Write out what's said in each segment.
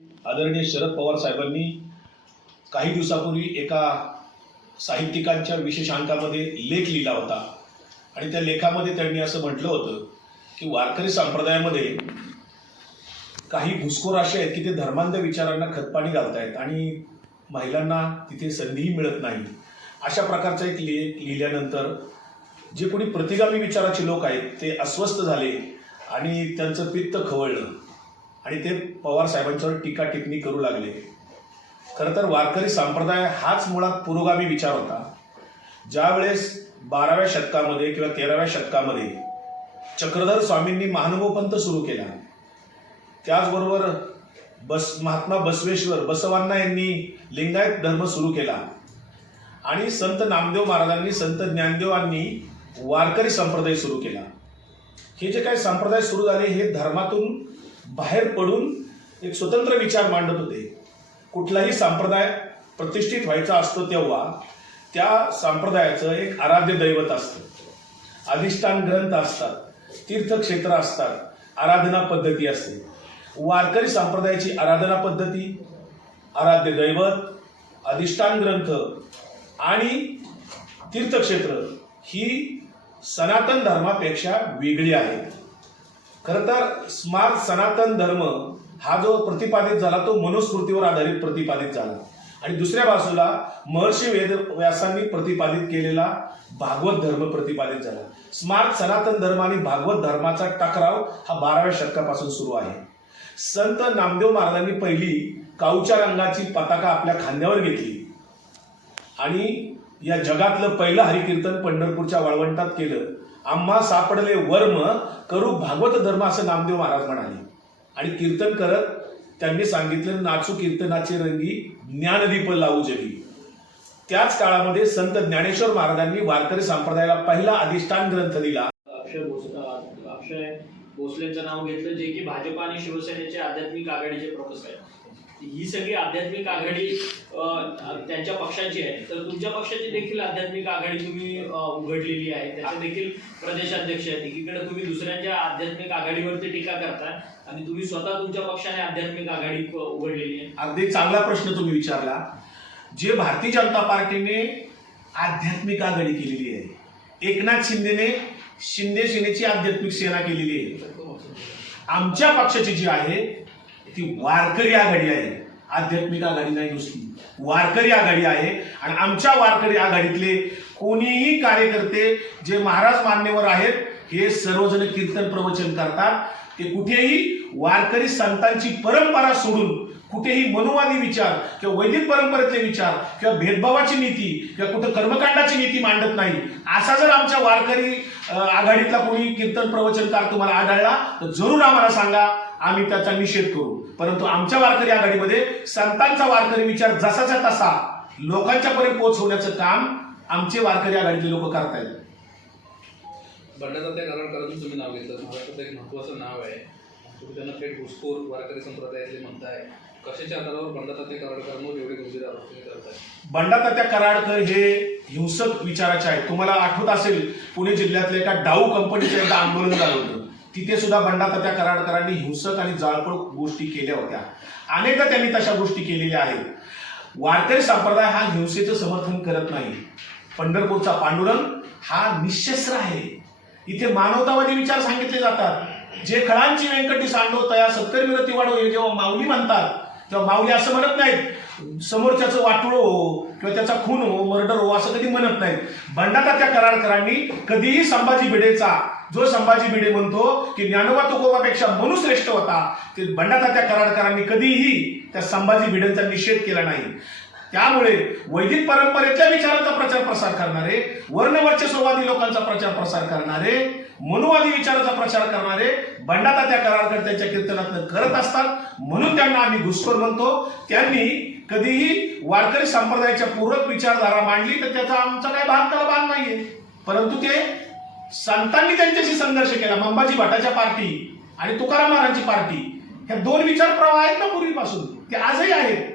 आदरणीय शरद पवार साहेबांनी काही दिवसापूर्वी एका साहित्यिकांच्या विशेष अंकामध्ये लेख लिहिला होता आणि त्या लेखामध्ये त्यांनी असं म्हटलं होतं की वारकरी संप्रदायामध्ये काही घुसखोर असे आहेत की ते धर्मांध विचारांना खतपाणी घालतायत आणि महिलांना तिथे संधीही मिळत नाही. अशा प्रकारचा एक लेख लिहिल्यानंतर जे कोणी प्रतिगामी विचाराचे लोक आहेत ते अस्वस्थ झाले आणि त्यांचं पित्त खवळलं आणि ते पवार साहेबांच्यावर टीका टिप्पणी करू लागले. खरं तर वारकरी संप्रदाय हाच मुळात पुरोगामी विचार होता. ज्यावेळेस 12व्या शतकामध्ये किंवा 13व्या शतकामध्ये चक्रधर स्वामींनी महानुभव पंथ सुरू केला, त्याचबरोबर महात्मा बसवेश्वर बसवांना यांनी लिंगायत धर्म सुरू केला आणि संत नामदेव महाराजांनी संत ज्ञानदेवांनी वारकरी संप्रदाय सुरू केला. हे जे काही संप्रदाय सुरू झाले हे धर्मातून बाहेर पडून एक स्वतंत्र विचार मांडत होते. कुठलाही संप्रदाय प्रतिष्ठित व्हायचा असतो तेव्हा त्या संप्रदायाचं एक आराध्य दैवत असतं, अधिष्ठान ग्रंथ असतात, तीर्थक्षेत्र असतात, आराधना पद्धती असते. वारकरी संप्रदायाची आराधना पद्धती, आराध्य दैवत, अधिष्ठान ग्रंथ आणि तीर्थक्षेत्र ही सनातन धर्मापेक्षा वेगळी आहेत. खरं तर स्मार्ट सनातन धर्म हा जो प्रतिपादित झाला तो मनुस्मृतीवर आधारित प्रतिपादित झाला आणि दुसऱ्या बाजूला महर्षी वेदव्यासांनी प्रतिपादित केलेला भागवत धर्म प्रतिपादित झाला. स्मार्ट सनातन धर्म आणि भागवत धर्माचा टकराव हा 12व्या शतकापासून सुरू आहे. संत नामदेव महाराजांनी पहिली काऊच्या रंगाची पताका आपल्या खांद्यावर घेतली आणि या जगातलं पहिलं हरिकीर्तन पंढरपूरच्या वाळवंटात केलं. आम्हा सापडले वर्म करू भागवत धर्म असं नामदेव महाराज म्हणाले आणि कीर्तन करत त्यांनी सांगितलं नाचू कीर्तनाचे रंगी ज्ञानदीप लावू जगी. त्याच काळामध्ये संत ज्ञानेश्वर महाराजांनी वारकरी संप्रदायाला पहिला अधिष्ठान ग्रंथ दिला. अक्षय भोसलेंचं नाव घेतलं जे की भाजप आणि शिवसेनेचे आध्यात्मिक आघाडीचे प्रमुख आहेत. ही सगळी आध्यात्मिक आघाडी त्यांच्या पक्षाची आहे, तर तुमच्या पक्षाची देखील आध्यात्मिक आघाडी तुम्ही उघडलेली आहे, त्याचे देखील प्रदेशाध्यक्ष आहेत. एकीकडे तुम्ही दुसऱ्यांच्या आध्यात्मिक आघाडीवरती टीका करताय आणि तुम्ही स्वतः तुमच्या पक्षाने आध्यात्मिक आघाडी उघडलेली आहे. अगदी चांगला प्रश्न तुम्ही विचारला. जे भारतीय जनता पार्टीने आध्यात्मिक आघाडी केलेली आहे, एकनाथ शिंदेने शिंदे सेनेची आध्यात्मिक सेना केलेली आहे. आमच्या पक्षाची जी आहे ती वारकरी आघाडी आहे, आध्यात्मिक आघाडी नाही, नुसती वारकरी आघाडी आहे. आणि आमच्या वारकरी आघाडीतले कोणीही कार्यकर्ते जे महाराज मान्यवर आहेत हे सर्वजण कीर्तन प्रवचन करतात. ते कुठेही वारकरी संतांची परंपरा सोडून कुठेही मनुवादी विचार किंवा वैदिक परंपरेतले विचार किंवा भेदभावाची नीती किंवा कुठं कर्मकांडाची नीती मांडत नाही. असा जर आमच्या वारकरी आघाडीतला कोणी कीर्तन प्रवचनकार तुम्हाला आढळला तर जरूर आम्हाला सांगा, आम्ही त्याचा निषेध करू. परंतु आमच्या वारकरी आघाडीमध्ये संतांचा वारकरी विचार जसाचा तसा लोकांच्यापर्यंत पोहोचवण्याचं काम आमचे वारकरी आघाडीतले लोक करतायत. बंडातात्या कराडकरांचं तुम्ही नाव घेतलं, महाराष्ट्रात एक महत्त्वाचं नाव आहे. तुम्ही त्यांना थेट घुसखोर वारकरी संप्रदायातले म्हणताय. कशाच्या आधारावर बंडातात्या कराडकरांवर एवढे गंभीर आरोप तुम्ही करताय? बंडातात्या कराडकर हे हिंसक विचाराचे आहेत. तुम्हाला आठवत असेल पुणे जिल्ह्यातल्या एका डाऊ कंपनीचं एकदा आंदोलन झालं होतं. तिथे सुद्धा बंडातात्या कराडकरांनी हिंसक आणि जाळपोळ गोष्टी केल्या होत्या. अनेकदा त्यांनी तशा गोष्टी केलेल्या आहेत. वारकरी संप्रदाय हा हिंसेचं समर्थन करत नाही. पंढरपूरचा पांडुरंग हा निशस्त्र आहे. इथे मानवतावादी विचार सांगितले जातात. जे खळांची व्यंकटी सांडो तया सत्करी मिरती वाढो हे जेव्हा माऊली म्हणतात तेव्हा माऊली असं म्हणत नाहीत समोरच्याचं वाटोळं हो किंवा त्याचा खून हो, मर्डर हो असं कधी म्हणत नाहीत. बंडातात्या कराडकरांनी कधीही संभाजी भिडेचा, जो संभाजी भिडे म्हणतो की ज्ञानोबा तुकोबापेक्षा मनुश्रेष्ठ होता, ते बंडातात्या कराडकरांनी कधीही त्या संभाजी भिडेंचा निषेध केला नाही. त्यामुळे वैदिक परंपरेतल्या विचारांचा प्रचार प्रसार करणारे, वर्णवर्चस्ववादी लोकांचा प्रचार प्रसार करणारे, मनुवादी विचाराचा प्रचार करणारे बंडातात्या कराडकर त्यांच्या कीर्तनातनं करत असतात. म्हणून त्यांना आम्ही घुसखोर म्हणतो. त्यांनी कधीही वारकरी संप्रदायाच्या पूरक विचारधारा मांडली तर त्याचा आमचा काय त्याला भाग नाहीये. परंतु ते संतांनी त्यांच्याशी संघर्ष केला. मंबाजी भटाच्या पार्टी आणि तुकाराम महाराजांची पार्टी ह्या दोन विचार प्रवाह आहेत ना पूर्वीपासून, ते आजही आहेत.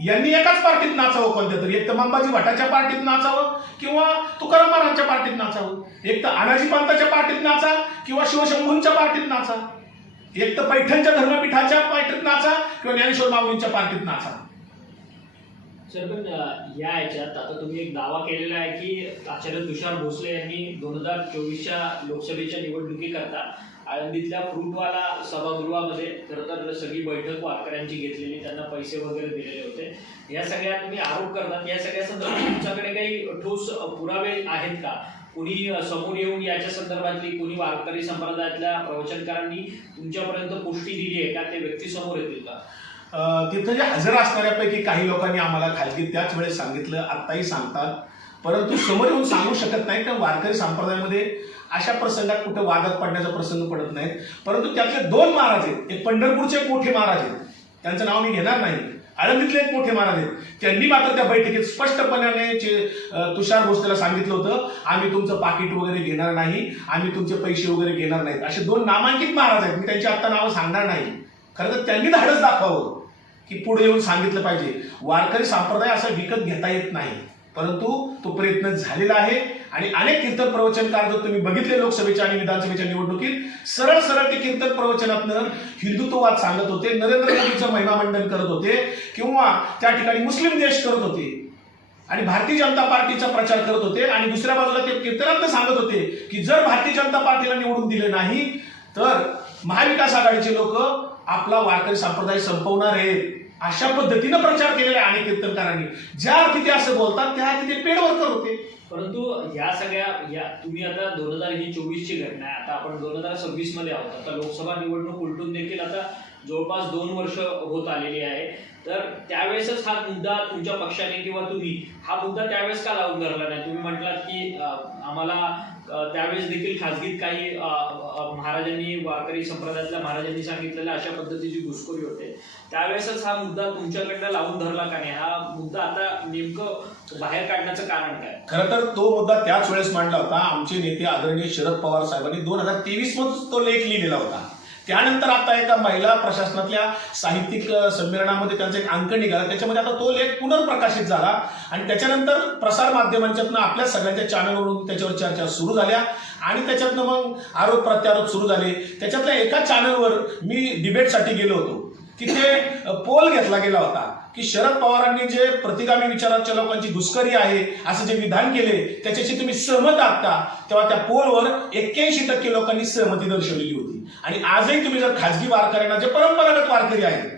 यांनी एकाच पार्टीत नाचावं कोणत्या तरी, एक तर मंबाजी भटाच्या पार्टीत नाचावं किंवा तुकाराम महाराजांच्या पार्टीत नाचावं, एक तर अनाजी पंताच्या पार्टीत नाचा किंवा शिवशंभूंच्या पार्टीत नाचा. एक तर पैठणच्या धर्मपीठाच्या पार्टीत नाचा किंवा ज्ञानेश्वर माऊलींच्या पार्टीत नाचा. सर पण या ह्याच्यात आता तुम्ही एक दावा केलेला आहे की आचार्य तुषार भोसले यांनी 2024च्या लोकसभेच्या निवडणुकीकरता आळंदीतल्या फ्रूटवाला सभागृहामध्ये खरं तर सगळी बैठक वारकऱ्यांची घेतलेली, त्यांना पैसे वगैरे दिलेले होते. या सगळ्या तुम्ही आरोप करतात, या सगळ्या संदर्भात तुमच्याकडे काही ठोस पुरावे आहेत का? कुणी समोर येऊन याच्या संदर्भातली कुणी वारकरी संप्रदायातल्या प्रवचनकारांनी तुमच्यापर्यंत पुष्टी दिली आहे का? ते व्यक्ती समोर येतील का? तिथं जे हजर असणाऱ्यापैकी काही लोकांनी आम्हाला खाजगी त्याच वेळेस सांगितलं, आत्ताही सांगतात, परंतु समोर येऊन सांगू शकत नाही. कारण वारकरी संप्रदायामध्ये अशा प्रसंगात कुठं वादात पडण्याचा प्रसंग पडत नाही. परंतु त्यातले 2 महाराज आहेत, एक पंढरपूरचे एक मोठे महाराज आहेत, त्यांचं नाव मी घेणार नाही, आळंदीतले एक मोठे महाराज आहेत, त्यांनी मात्र त्या बैठकीत स्पष्टपणाने तुषार भोसलेला सांगितलं होतं, आम्ही तुमचं पाकिट वगैरे घेणार नाही, आम्ही तुमचे पैसे वगैरे घेणार नाहीत. असे 2 नामांकित महाराज आहेत, मी त्यांची आता नावं सांगणार नाही. खरं तर त्यांनी धाडस दाखवावं की पुढे येऊन सांगितलं पाहिजे. वारकरी संप्रदाय असा विकत घेता येत नाही, परंतु तो प्रयत्न झालेला आहे. आणि अनेक कीर्तन प्रवचनकार जर तुम्ही बघितले लोकसभेच्या आणि विधानसभेच्या निवडणुकीत, सरळ सरळ ते कीर्तन प्रवचनातनं हिंदुत्ववाद सांगत होते, नरेंद्र मोदीचं महिमामंडन करत होते, किंवा त्या ठिकाणी मुस्लिम देश करत होते आणि भारतीय जनता पार्टीचा प्रचार करत होते. आणि दुसऱ्या बाजूला ते कीर्तनातनं सांगत होते की जर भारतीय जनता पार्टीला निवडून दिले नाही तर महाविकास आघाडीचे लोक आपला वारकरी संप्रदाय संपवणार आहेत. अशा पद्धतीनं प्रचार केलेला आहे अनेक कीर्तनकारांनी. ज्या अर्थी ते असं बोलतात त्या अर्थी ते पेडवर्कर होते. परंतु या सगळ्या तुम्ही आता 2024ची घटना आहे, आता आपण 2026 मध्ये आहोत. आता लोकसभा निवडणूक उलटून देखील आता जवळपास 2 वर्ष होत आलेली आहे. तर त्यावेळेसच हा मुद्दा तुमच्या पक्षाने किंवा तुम्ही हा मुद्दा त्यावेळेस का लावून धरला नाही? तुम्ही म्हटलात की आम्हाला त्यावेळेस देखील खाजगीत काही महाराजांनी, वारकरी संप्रदायातल्या महाराजांनी सांगितलेल्या अशा पद्धतीची घुसखोरी होते. त्यावेळेसच हा मुद्दा तुमच्याकडनं लावून धरला का नाही? हा मुद्दा आता नेमकं बाहेर काढण्याचं कारण काय? खरं तर तो मुद्दा त्याच वेळेस मांडला होता. आमचे नेते आदरणीय शरद पवार साहेबांनी 2023 मध्ये तो लेख लिहिलेला होता. त्यानंतर आता एका महिला प्रशासनातल्या साहित्यिक संमेलनामध्ये त्यांचा एक अंक निघाला, त्याच्यामध्ये आता तो लेख पुनर्प्रकाशित झाला आणि त्याच्यानंतर प्रसार माध्यमांच्यातनं आपल्या सगळ्यांच्या चॅनलवरून त्याच्यावर चर्चा सुरू झाल्या आणि त्याच्यातनं मग आरोप प्रत्यारोप सुरू झाले. त्याच्यातल्या एका चॅनलवर मी डिबेटसाठी गेलो होतो, तिथे पोल घेतला गेला होता की शरद पवारांनी जे प्रतिगामी विचाराच्या लोकांची घुसखोरी आहे असं जे विधान केले त्याच्याशी तुम्ही सहमत आहात का? तेव्हा त्या पोलवर 81% लोकांनी सहमती दर्शवलेली होती. आणि आजही तुम्ही जर खाजगी वारकऱ्यांना, जे परंपरागत वारकरी आहेत,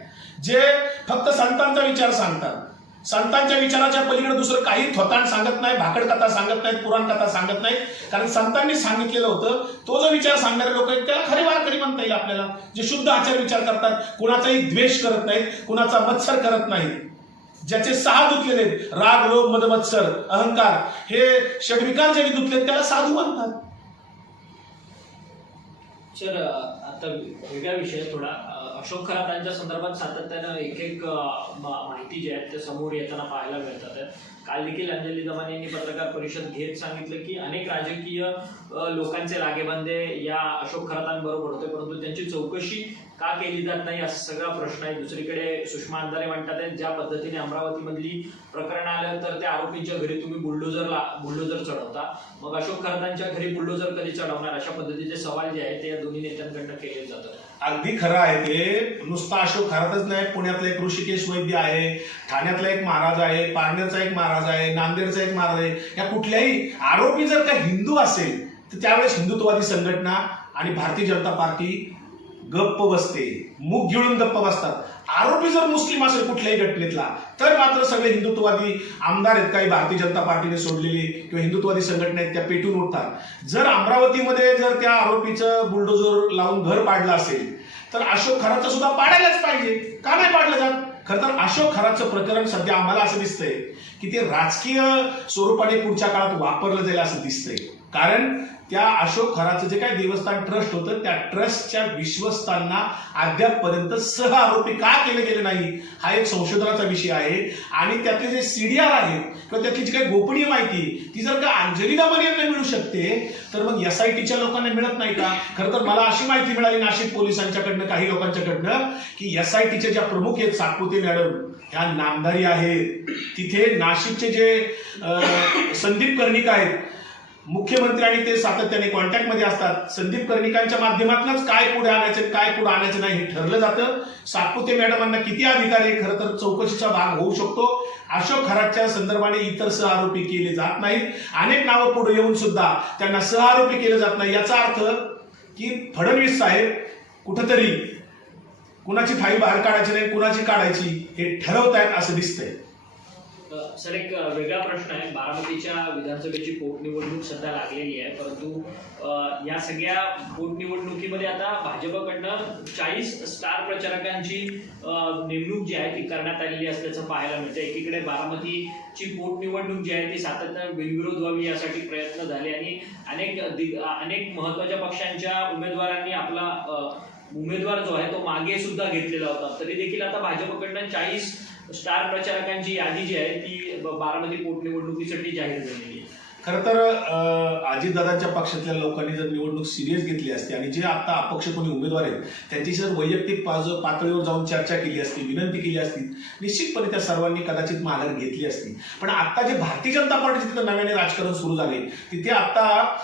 जे फक्त संतांचा विचार सांगतात, संतांच्या विचाराच्या पलीकडे दुसरं काही थोतांड सांगत नाही, भाकड कथा सांगत नाहीत, पुराण कथा सांगत नाहीत, कारण संतांनी सांगितलेलं होतं. तो जो विचार सांगणारे लोक आहेत त्याला खरे वारकरी म्हणता येईल आपल्याला, जे शुद्ध आचार विचार करतात, कुणाचाही द्वेष करत नाहीत, कुणाचा मत्सर करत नाहीत, ज्याचे 6 धुतलेले आहेत, राग, लोभ, मद, मत्सर, अहंकार, हे षड्विकार ज्यांनी धुतलेत त्याला साधू म्हणतात. सर आता वेगळा विषय थोडा, अशोक खरातांच्या संदर्भात सातत्यानं एक माहिती जी आहे त्या समोर येताना पाहायला मिळतात. काल देखील अंजली दमाने यांनी पत्रकार परिषद घेत सांगितलं की अनेक राजकीय लोकांचे लागेबांधे या अशोक खरातांबरोबर होते, परंतु त्यांची चौकशी का केली जात नाही असा सगळा प्रश्न आहे. दुसरीकडे सुषमा अंधारे म्हणतात आहेत ज्या पद्धतीने अमरावतीमधली प्रकरण आलं तर त्या आरोपींच्या घरी तुम्ही बुलडोजर चढवता, मग अशोक खरातांच्या घरी बुलडोजर कधी चढवणार? अशा पद्धतीचे सवाल जे आहेत ते या दोन्ही नेत्यांकडनं केले जातात. अगदी खरं आहे ते. नुसता अशोक खरातच नाही, पुण्यातला एक ऋषिकेश वैद्य आहे, ठाण्यातला एक महाराज आहे, पारनेरचा एक महाराज आहे, नांदेडचा एक महाराज आहे. या कुठल्याही आरोपी जर का हिंदू असेल तर त्यावेळेस हिंदुत्ववादी संघटना आणि भारतीय जनता पार्टी गप्प बसते, मुख गिळून गप्प बसतात. आरोपी जर मुस्लिम असेल कुठल्याही घटनेतला तर मात्र सगळे हिंदुत्ववादी आमदार आहेत काही भारतीय जनता पार्टीने सोडलेले किंवा हिंदुत्ववादी संघटना आहेत त्या पेटून उठतात. जर अमरावतीमध्ये जर त्या आरोपीचं बुलडोजर लावून घर पाडलं असेल तर अशोक खराचं सुद्धा पाडायलाच पाहिजे. का नाही पाडलं जात? खरं तर अशोक खराचं प्रकरण सध्या आम्हाला असं दिसतंय की ते राजकीय स्वरूपाने पुढच्या काळात वापरलं जाईल असं दिसतंय. कारण त्या अशोक खराचं जे काही देवस्थान ट्रस्ट होतं त्या ट्रस्टच्या विश्वस्तांना अद्यापपर्यंत सह आरोपी का केले गेले नाही हा एक संशोधनाचा विषय आहे. आणि त्यातले जे सीडीआर आहेत किंवा त्यातली जी काही गोपनीय माहिती ती जर का अंजली दमाने यांना मिळू शकते तर मग SITच्या लोकांना मिळत नाही का? खरं तर मला अशी माहिती मिळाली नाशिक पोलिसांच्याकडनं, काही लोकांच्याकडनं, की SITच्या ज्या प्रमुख आहेत सातपुते मॅडम ह्या नामधारी आहेत. तिथे नाशिकचे जे संदीप कर्णिक आहेत मुख्यमंत्री आणि ते सातत्याने कॉन्टॅक्टमध्ये असतात. संदीप कर्णिकांच्या माध्यमातूनच काय पुढे आणायचं काय पुढे आणायचं नाही हे ठरलं जातं. सातपुते मॅडमांना किती अधिकार आहे खरं तर चौकशीचा भाग होऊ शकतो. अशोक खरातच्या संदर्भाने इतर सहआरोपी केले जात नाहीत. अनेक नावं पुढे येऊन सुद्धा त्यांना सहआरोपी केले जात नाही. याचा अर्थ की फडणवीस साहेब कुठंतरी कुणाची फाईल बाहेर काढायची नाही कुणाची काढायची हे ठरवतायत असं दिसतंय. सर एक वेगळा प्रश्न आहे. बारामतीच्या विधानसभेची पोटनिवडणूक सध्या लागलेली आहे, परंतु या सगळ्या पोटनिवडणुकीमध्ये आता भाजपकडनं 40 स्टार प्रचारकांची नेमणूक जी आहे ती करण्यात आलेली असल्याचं पाहायला मिळतं. एकीकडे बारामतीची पोटनिवडणूक जी आहे ती सातत्यानं बिनविरोध व्हावी यासाठी प्रयत्न झाले आणि अनेक महत्वाच्या पक्षांच्या उमेदवारांनी आपला उमेदवार जो आहे तो मागे सुद्धा घेतलेला होता. तरी देखील आता भाजपकडनं 40 स्टार प्रचारकांची यादी जी आहे ती बारामती पोटनिवडणुकीसाठी जाहीर झालेली आहे. खरं तर अजितदादांच्या पक्षातल्या लोकांनी जर निवडणूक सिरियस घेतली असती आणि जे आता अपक्ष कोणी उमेदवार आहेत त्यांची जर वैयक्तिक पातळीवर जाऊन चर्चा केली असती विनंती केली असती निश्चितपणे त्या सर्वांनी कदाचित माघार घेतली असती. पण आता जे भारतीय जनता पार्टी तिथं नव्याने राजकारण सुरू झाले तिथे आता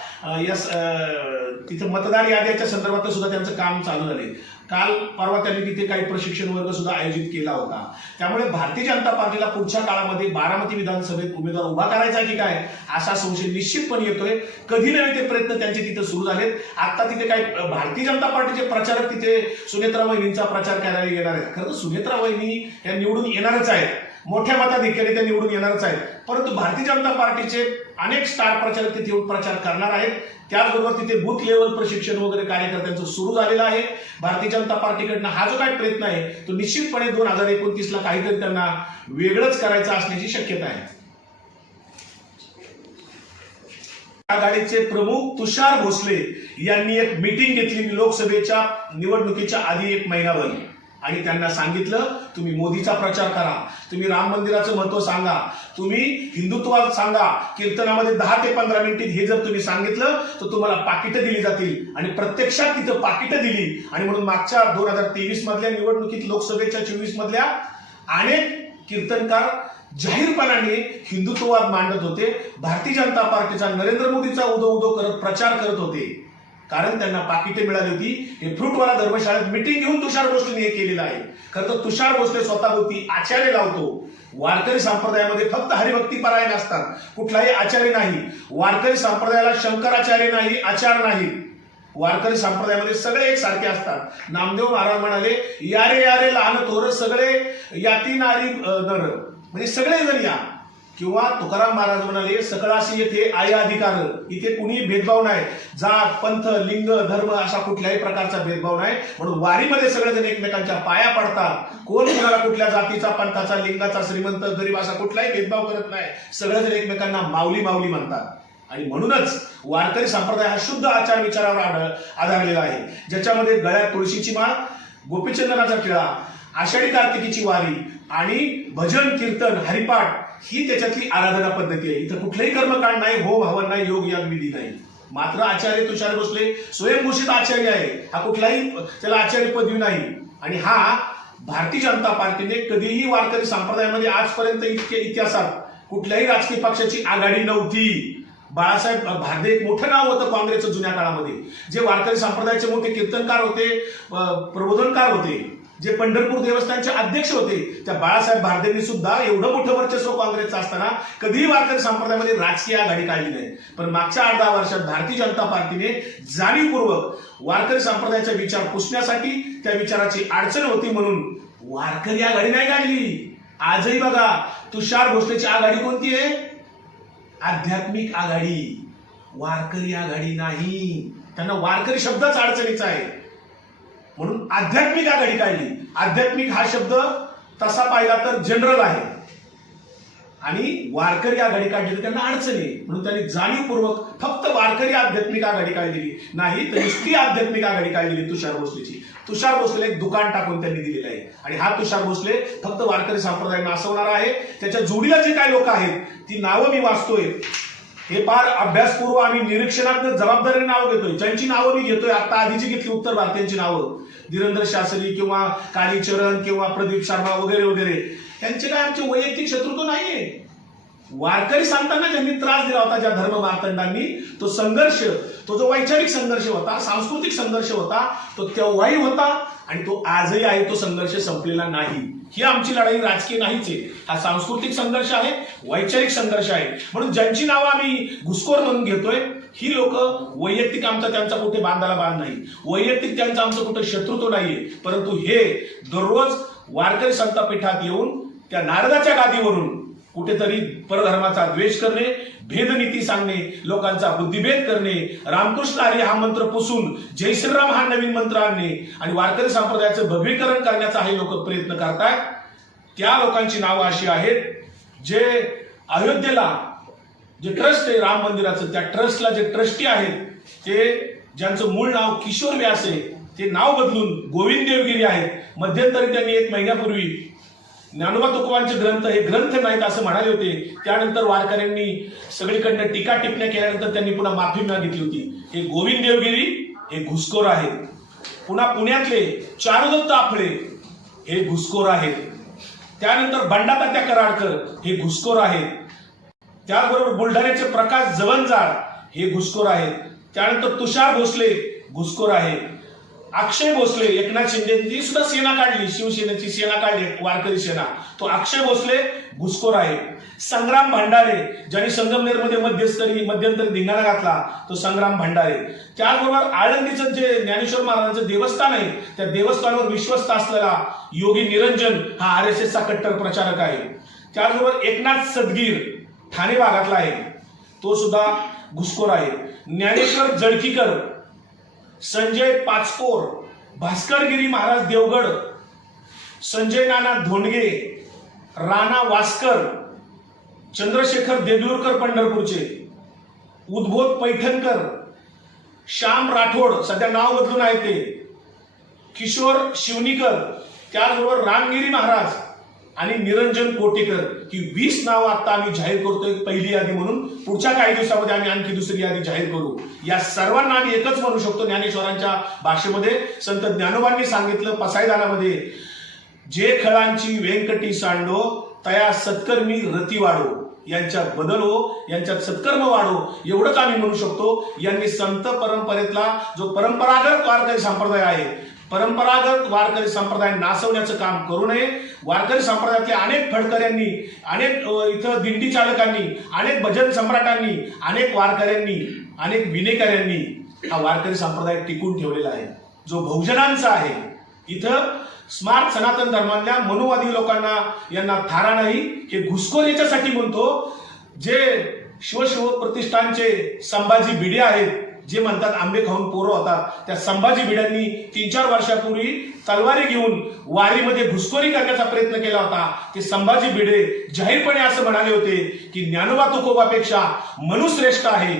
तिथं मतदार याद्याच्या संदर्भात सुद्धा त्यांचं काम चालू झाले. काल परवा त्यांनी तिथे काही प्रशिक्षण वर्ग सुद्धा आयोजित केला होता. त्यामुळे भारतीय जनता पार्टीला पुढच्या काळामध्ये बारामती विधानसभेत उमेदवार उभा करायचा की काय असा संशय निश्चितपणे येतोय. कधी नव्हे ते प्रयत्न त्यांचे तिथे सुरू झालेत. आता तिथे काही भारतीय जनता पार्टीचे प्रचारक तिथे सुनेत्रा वहिनींचा प्रचार करायला येणार आहेत. खरं तर सुनेत्रा वहिनी या निवडून येणारच आहेत, मोठ्या मताधिक्याने त्या निवडून येणारच आहेत. परंतु भारतीय जनता पार्टीचे अनेक स्टार प्रचारक तिथे येऊन प्रचार करणार आहेत. त्याचबरोबर तिथे बूथ लेवल प्रशिक्षण वगैरे कार्यकर्त्यांचं सुरू झालेलं आहे. भारतीय जनता पार्टीकडनं हा जो काही प्रयत्न आहे तो निश्चितपणे 2029ला काहीतरी त्यांना वेगळंच करायचं असण्याची शक्यता आहे. आघाडीचे प्रमुख तुषार भोसले यांनी एक मीटिंग घेतली लोकसभेच्या निवडणुकीच्या आधी 1 महिनाभर आणि त्यांना सांगितलं तुम्ही मोदीचा प्रचार करा, तुम्ही राम मंदिराचं महत्व सांगा, तुम्ही हिंदुत्वात सांगा. कीर्तनामध्ये 10 ते 15 मिनिटात हे जर तुम्ही सांगितलं तर तुम्हाला पाकिटं दिली जातील आणि प्रत्यक्षात तिथं पाकिटं दिली. आणि म्हणून मागच्या 2023 मधल्या निवडणुकीत लोकसभेच्या 24 मधल्या अनेक कीर्तनकार जाहीरपणाने हिंदुत्ववाद मांडत होते. भारतीय जनता पार्टीचा नरेंद्र मोदीचा उदो करत प्रचार करत होते कारण त्यांना पाकिटे मिळाली होती. हे फ्रूटवाला धर्मशाळेत मिटिंग घेऊन तुषार भोसलेने हे केलेलं आहे. खरं तर तुषार भोसले स्वतःभोवती आचार्य लावतो. वारकरी संप्रदायामध्ये फक्त हरिभक्ती पारायण असतात, कुठलाही आचार्य नाही. वारकरी संप्रदायाला शंकराचार्य नाही, आचार नाही. वारकरी संप्रदायामध्ये सगळे एकसारखे असतात. नामदेव महाराज म्हणाले यारे यारे लहान थोर सगळे याती नारी नर म्हणजे सगळे जण या. किंवा तुकाराम महाराज म्हणाले सकळाशी येथे आहे अधिकार. इथे कुणी भेदभाव नाही, जात पंथ लिंग धर्म असा कुठल्याही प्रकारचा भेदभाव नाही. म्हणून वारीमध्ये सगळेजण एकमेकांच्या पाया पडतात. कोण कुणाला कुठल्या जातीचा पंथाचा लिंगाचा श्रीमंत गरीब असा कुठलाही भेदभाव करत नाही. सगळेजण एकमेकांना माऊली माऊली म्हणतात. आणि म्हणूनच वारकरी संप्रदाय हा शुद्ध आचार विचारावर आधारलेला आहे, ज्याच्यामध्ये गळ्यात तुळशीची माळ, गोपीचंदनाचा टिळा, आषाढी कार्तिकीची वारी आणि भजन कीर्तन हरिपाठ ही त्याच्यातली आराधना पद्धती आहे. इथं कुठलंही कर्मकांड नाही, होम हवन नाही, योग याग विधी नाही. मात्र आचार्य तुषार भोसले स्वयंघोषित आचार्य आहे. हा कुठलाही त्याला आचार्य पदवी नाही. आणि हा भारतीय जनता पार्टीने कधीही वारकरी संप्रदायामध्ये आजपर्यंत इतक्या इतिहासात कुठल्याही राजकीय पक्षाची आघाडी नव्हती. बाळासाहेब भारदे एक मोठं नाव होतं काँग्रेसचं जुन्या काळामध्ये. जे वारकरी संप्रदायाचे मोठे कीर्तनकार होते, प्रबोधनकार होते, जे पंढरपूर देवस्थानचे अध्यक्ष होते, त्या बाळासाहेब भारदेंनी सुद्धा एवढं मोठं वर्चस्व काँग्रेसचं असताना कधीही वारकरी संप्रदायामध्ये राजकीय आघाडी काढली नाही. पण मागच्या 8-10 वर्षात भारतीय जनता पार्टीने जाणीवपूर्वक वारकरी संप्रदायाचा विचार पुसण्यासाठी त्या विचाराची अडचण होती म्हणून वारकरी आघाडी नाही काढली. आजही बघा तुषार भोसलेची आघाडी कोणती आहे? आध्यात्मिक आघाडी, वारकरी आघाडी नाही. त्यांना वारकरी शब्दच अडचणीचा आहे म्हणून आध्यात्मिक आघाडी काढली. आध्यात्मिक हा शब्द तसा पाहिला तर जनरल आहे आणि वारकरी आघाडी काढली तर त्यांना अडचण आहे म्हणून त्यांनी जाणीवपूर्वक फक्त वारकरी आध्यात्मिक आघाडी काढलेली नाही तर नुसती आध्यात्मिक आघाडी काढलेली तुषार भोसलेची. तुषार भोसले एक दुकान टाकून त्यांनी दिलेलं आहे आणि हा तुषार भोसले फक्त वारकरी संप्रदाय नासवणारा आहे. त्याच्या जोडीला जे काही लोक आहेत ती नावं मी वाचतोय, हे फार अभ्यासपूर्व आणि निरीक्षणात जबाबदारीने नावं घेतोय. ज्यांची नावं मी घेतोय आता आधीची घेतली उत्तर भारतीयांची नावं, धीरेंद्र शास्त्री किंवा कालीचरण किंवा प्रदीप शर्मा वगैरे वगैरे, यांचे काय आमचे वैयक्तिक शत्रुत्व नाहीये. वारकरी संतांना ज्यांनी त्रास दिला होता, ज्या धर्म मार्तंडांनी, तो संघर्ष, तो जो वैचारिक संघर्ष होता, सांस्कृतिक संघर्ष होता, तो तेव्हाही होता आणि तो आजही आहे. तो संघर्ष संपलेला नाही. ही आमची लढाई राजकीय नाहीच आहे. हा सांस्कृतिक संघर्ष आहे, वैचारिक संघर्ष आहे. म्हणून ज्यांची नावं आम्ही घुसखोर म्हणून घेतोय, ही लोक वैयक्तिक आमचा त्यांचा कुठे बांधाला बांध नाही, वैयक्तिक त्यांचं आमचं कुठे शत्रुत्व नाहीये, परंतु हे दररोज वारकरी संतपीठात येऊन त्या नारदाच्या गादीवरून कुठेतरी परधर्माचा द्वेष करणे, भेदनीती सांगणे, लोकांचा बुद्धिभेद करणे, रामकृष्ण हरी हा मंत्र पुसून जय श्रीराम हा नवीन मंत्र आणणे आणि वारकरी संप्रदायाचं भगवीकरण करण्याचा हे लोक प्रयत्न करतायत. त्या लोकांची नावं अशी आहेत, जे अयोध्येला जे ट्रस्ट आहे राम मंदिराचं, त्या ट्रस्टला जे ट्रस्टी आहेत, ते ज्यांचं मूळ नाव किशोर व्यास आहे, ते नाव बदलून गोविंद देवगिरी आहेत. मध्यंतरी त्यांनी 1 महिन्यापूर्वी ज्ञानोबा तुकोबांचे ग्रंथ हे ग्रंथ नाहीत असं म्हणाले होते. त्यानंतर वारकऱ्यांनी सगळीकडनं टीका टिप्पण्या केल्यानंतर त्यांनी पुन्हा माफी मागितली होती. हे गोविंद देवगिरी हे घुसखोर आहेत. पुन्हा पुण्यातले चारुदत्त आपळे हे घुसखोर आहेत. त्यानंतर बंडातात्या कराडकर हे घुसखोर आहेत. त्याचबरोबर बुलढाण्याचे प्रकाश जवंजाळ हे घुसखोर आहेत. त्यानंतर तुषार भोसले घुसखोर आहे. अक्षय भोसले, एकनाथ शिंदेची सुद्धा सेना काढली, शिवसेनेची सेना काढली, वारकरी सेना, तो अक्षय भोसले घुसखोर आहे. संग्राम भंडारे, ज्यांनी संगमनेरमध्ये मध्यंतरी धिंगाणा घातला, तो संग्राम भंडारे. त्याचबरोबर आळंदीचं जे ज्ञानेश्वर महाराजांचं देवस्थान आहे, त्या देवस्थानावर विश्वस्त असलेला योगी निरंजन हा RSSचा कट्टर प्रचारक आहे. त्याचबरोबर एकनाथ सदगीर ठाणे भागातला आहे, तो सुद्धा घुसखोर आहे. ज्ञानेश्वर जळकीकर, संजय पाचपोर, भास्करगिरी महाराज देवगड, संजय नाना धोंडगे, राणा वास्कर, चंद्रशेखर देगलूरकर पंढरपूरचे, उद्बोध पैठणकर, श्याम राठोड सध्या नाव बदलून आहे ते, किशोर शिवनीकर, त्याचबरोबर रामगिरी महाराज आणि निरंजन कोटेकर. ही 20 नावं आता आम्ही जाहीर करतोय पहिली यादी म्हणून. पुढच्या काही दिवसामध्ये आम्ही आणखी दुसरी यादी जाहीर करू. या सर्वांना आम्ही एकच म्हणू शकतो ज्ञानेश्वरांच्या भाषेमध्ये. संत ज्ञानोबांनी सांगितलं पसायदानामध्ये, जे खळांची व्यंकटी सांडो तया सत्कर्मी रती वाढो, यांच्यात बदल हो, यांच्यात सत्कर्म वाढो, एवढंच आम्ही म्हणू शकतो. यांनी संत परंपरेतला जो परंपरागत वारकरी संप्रदाय आहे, परंपरागत वारकरी संप्रदाय नासवण्याचं काम करू नये. वारकरी संप्रदायातल्या अनेक फडकऱ्यांनी, अनेक इथं दिंडी चालकांनी, अनेक भजन सम्राटांनी, अनेक वारकऱ्यांनी, अनेक विनेकऱ्यांनी हा वारकरी संप्रदाय टिकून ठेवलेला आहे, जो बहुजनांचा आहे. इथं स्मार्ट सनातन धर्मातल्या मनुवादी लोकांना यांना थारा नाही. हे घुसखोर याच्यासाठी म्हणतो, जे शिवशिव प्रतिष्ठानचे संभाजी भिडे आहेत, जे म्हणतात आंबे खाऊन पोरं होतात, त्या संभाजी भिड्यांनी 3-4 वर्षापूर्वी तलवारी घेऊन वारीमध्ये घुसखोरी करण्याचा प्रयत्न केला होता. ते संभाजी भिडे जाहीरपणे असं म्हणाले होते की ज्ञानोबा तुकोबापेक्षा मनुश्रेष्ठ आहे.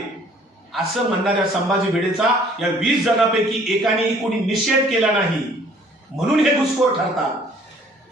असं म्हणणाऱ्या संभाजी भिडेचा या 20 जणांपैकी एकानेही कोणी निषेध केला नाही, म्हणून हे घुसखोर ठरतात.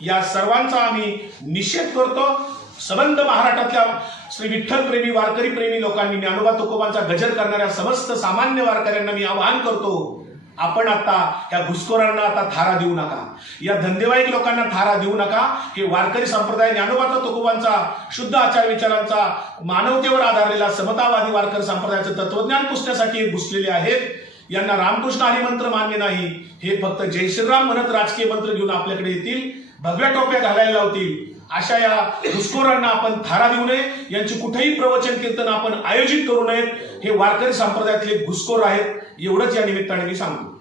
या सर्वांचा आम्ही निषेध करतो. सबंध महाराष्ट्रातल्या श्री विठ्ठल प्रेमी, वारकरी प्रेमी लोकांनी, ज्ञानोबा तुकोबांचा गजर करणाऱ्या समस्त सामान्य वारकऱ्यांना मी आवाहन करतो, आपण आता या घुसखोरांना आता थारा देऊ नका, या धंदेवाईक लोकांना थारा देऊ नका. हे वारकरी संप्रदाय ज्ञानोबाचा तुकोबांचा शुद्ध आचार विचारांचा, मानवतेवर आधारलेला समतावादी वारकरी संप्रदायाचं तत्वज्ञान पुसण्यासाठी घुसलेले आहेत. यांना रामकृष्ण हरी मंत्र मान्य नाही. हे फक्त जय श्रीराम म्हणत राजकीय मंत्र घेऊन आपल्याकडे येतील, भगव्या टोप्या घालायला लावतील. अशा या घुसखोरांना आपण थारा देऊ नये. यांची कुठेही प्रवचन कीर्तन आपण आयोजित करू नयेत. हे वारकरी संप्रदायातले घुसखोर आहेत, एवढंच या निमित्ताने मी सांगतो.